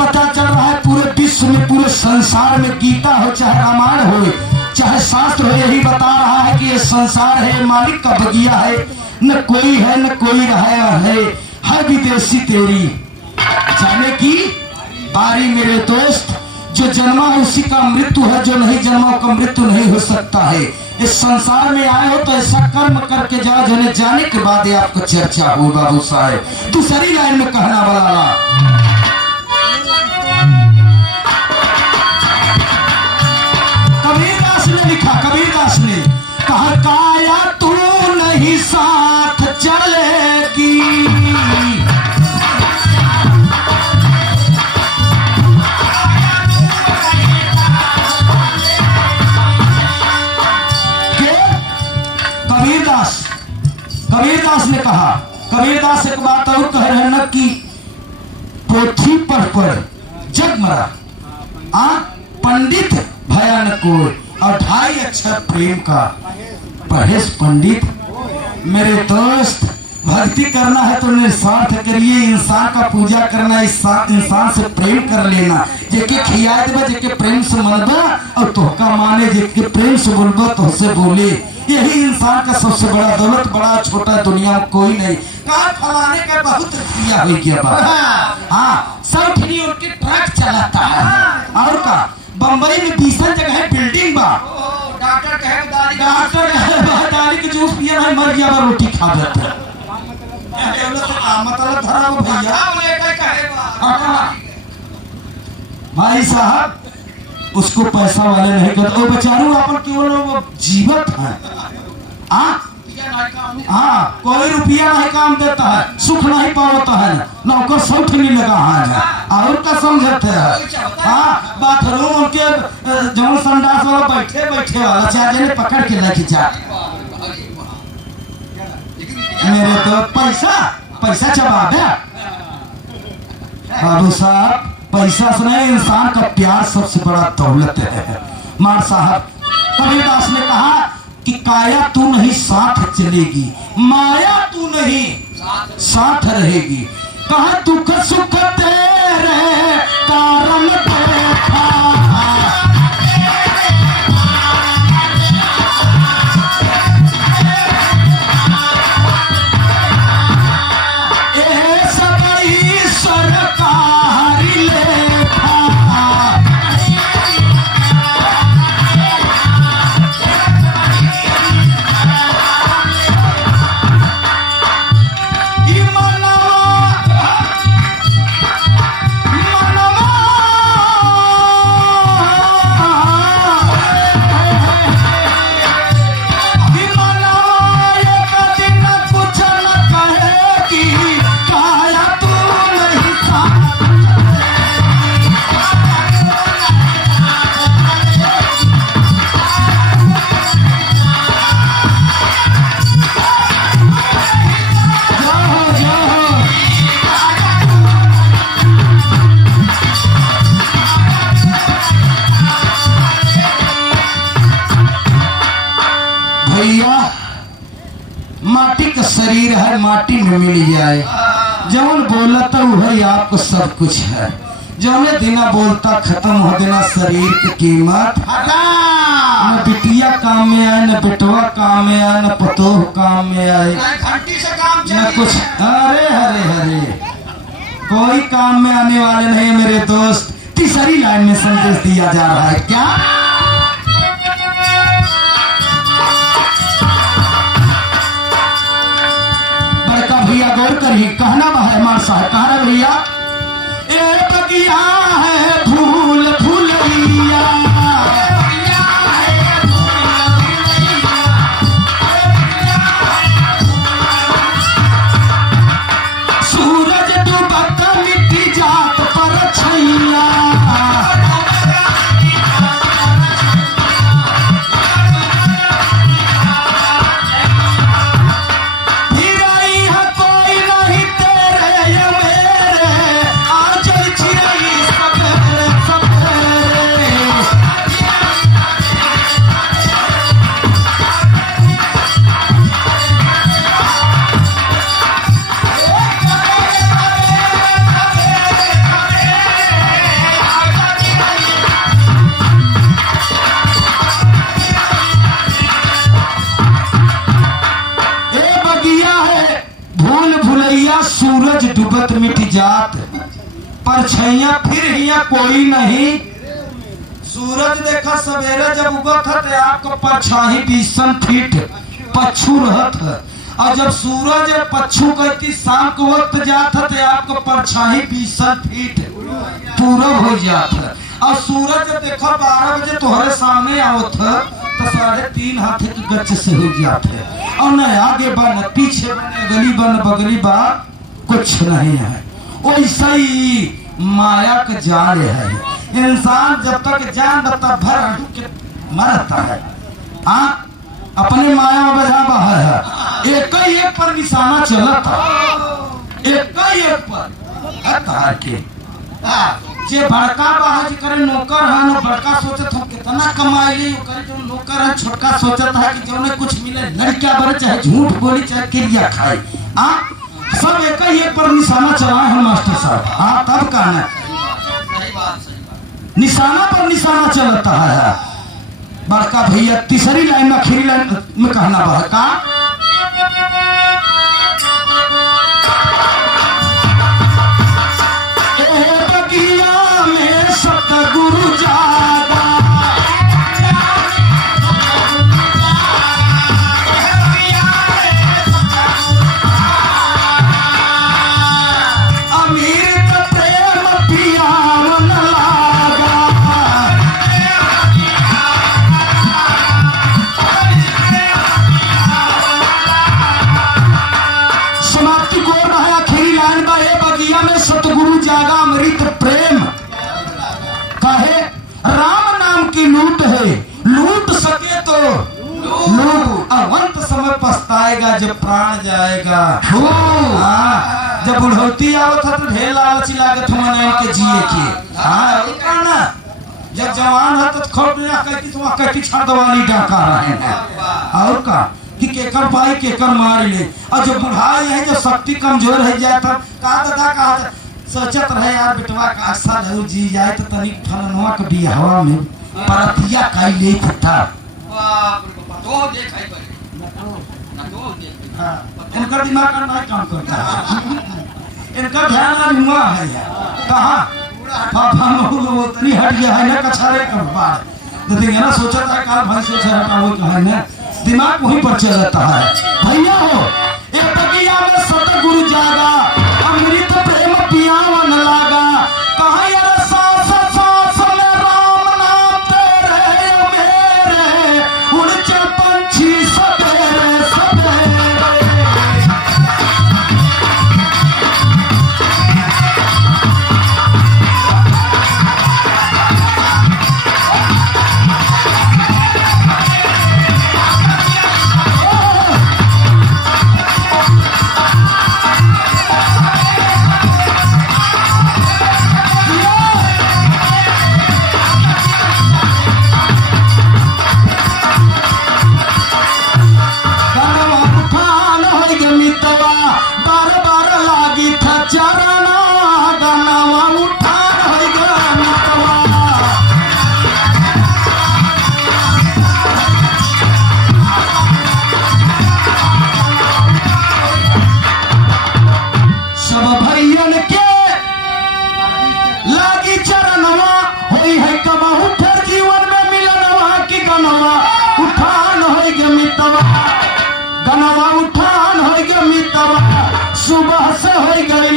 पता चल रहा है पूरे विश्व में, पूरे संसार में, गीता हो चाहे रामायण हो चाहे शास्त्र हो, यही बता रहा है कि ये संसार है मालिक का बगिया है, न कोई है न कोई रहा है, हर विदेशी तेरी जाने की बारी मेरे दोस्त। जो जन्मा उसी का मृत्यु है, जो नहीं जन्मा का मृत्यु नहीं हो सकता है। इस संसार में आए हो तो ऐसा कर्म करके जाओ जिन्हें जाने के बाद ही आपको चर्चा हो बाबू साहेब। दूसरी लाइन में कहना वाला कबीरदास ने लिखा, कबीरदास ने कहा काया तू नहीं साथ चलेगी, कबीरदास ने कहा, कबीरदास एक बात और कह रहे हैं न कि पोथी पढ़ जग मरा, पंडित भया न कोई, और 2.5 अक्षर प्रेम का पढ़े पंडित। मेरे दोस्त भक्ति करना है तो निस्वार्थ करिए, इंसान का पूजा करना, इंसान से प्रेम कर लेना, जेके खिया देबा, जेके प्रेम से मनबा और तोहका माने, जेके प्रेम से बोलबा तोहसे बोले। यही इंसान का सबसे बड़ा दौलत, बड़ा छोटा दुनिया में कोई नहीं। कहा फलाने का बहुत रुपया हो गया बा, हाँ सब उनके ट्रक चलाता है, और का बम्बई में 20 जगह बिल्डिंग बा, डॉक्टर के जूस पिया नहीं मर गया, रोटी खा जाता है। मतलब धरा हो भैया भाई साहब, उसको पैसा वाले नहीं करते, वो बेचारू अपन केवल जीवत है। हाँ कोई रुपया नहीं काम देता है, सुख नहीं पाता है, नौकर सौख नहीं लगा है, और का समझते है। हाँ बाथरूम के जौन संडास वाला बैठे वाला चाहे ने पकड़ के लेके जा, मेरे तो पैसा चबा दे बाबू साहब। पैसा से नहीं, इंसान का प्यार सबसे बड़ा दौलत है। मार साहब कबीरदास ने कहा कि काया तू नहीं साथ चलेगी, माया तू नहीं साथ रहेगी। कहा दुख सुख तेरे कारण देखा, माटी का शरीर है, माटी में मिल जाए, जौन बोलता वही आपको सब कुछ है, जौने दिना बोलता खत्म हो देना शरीर की कीमत। न बिटिया काम में आए, न बेटवा काम में आए, न पतोह काम में आए, न कुछ। अरे हरे हरे कोई काम में आने वाले नहीं मेरे दोस्त। तीसरी लाइन में संदेश दिया जा रहा है क्या? भैया गौर करिए, कहना है मार साहब, कहा भैया ए बगिया है फूल फूलिया, सूरज डूबत मिट्टी जात पर छैया, फिर आई है कोई नहीं तेरे ये मेरे उगत मिट जात, परछाइयां फिर हिया कोई नहीं। सूरज देखा सवेरे जब उगत है तो आपको परछाई 20 फीट पच्छू रहत है, और जब सूरज पच्छू कहती शाम को वक्त जात है तो आपको परछाई 20 फीट पूरब हो जात है। और सूरज जब देखा 12 बजे तुम्हारे सामने आवत है तो 3.5 हाथ की गच से हो जात है, और न आगे बा न पीछे बा, न गली बा न बगली बा, कुछ नहीं है। वैसा ही माया का जाल है। इंसान जब तक जान बता भर के मरता है, अपने माया में बजा बहा है। एक ही एक पर निशाना चलता, एक ही एक पर तार के जे बड़का बाहर करे नौकर है, नो बड़का सोचत हो कितना कमाई ले, करे जो नौकर है छोटका सोचत है कि जो ने कुछ मिले, लड़कियां बड़े चाहे झूठ बोली चाहे क्रिया खाए, सब एक ही एक पर निशाना चलाए हैं मास्टर साहब। तब कहना निशाना पर निशाना चलता है। बड़का भैया तीसरी लाइन में आखिरी लाइन में कहना बड़का बगिया में सतगुरु जागा, अमीर का प्रेम पियावन लागा, समाप्ति को है आखिरी लाइन में, ए बगिया में सतगुरु जागा अमृत प्रेम कहे, राम नाम की लूट है, लूट सके तो लूट, अंत समय पछताएगा जब प्राण जाएगा। जब बुढ़ौती आवत है तो ढेर लालची लागत है के जिए के, ना जब जवान है तो खोट ना कहती छड़ दवानी डाका रहे हैं, और का कि केकर पाई केकर मार ले। और जब बुढ़ाई है जो शक्ति कमजोर है जाए तब कहा दादा कहा सोचत रहे यार बेटवा का साल हो जी जाए तो तनी फलनवा के बियाहवा में परतिया काई ले फटा तो देखाई इनका दिमाग का नहीं काम करता, इनका ध्यान हुआ है कहा पापा वो तनी हट गया है ना कछारे का बात तो देखिए ना सोचा था काल भाई सोच हटा वो कहा ना दिमाग वहीं पर चलता है। भैया हो एक बगिया में सतगुरु जागा अमृत प्रेम पियावन लागा, कहा यार सांस सांस में राम नाम तेरे मेरे, उड़ चल पंछी सवेरे सवेरे। गनवा उठान हो गया मितवा सुबह से हो गए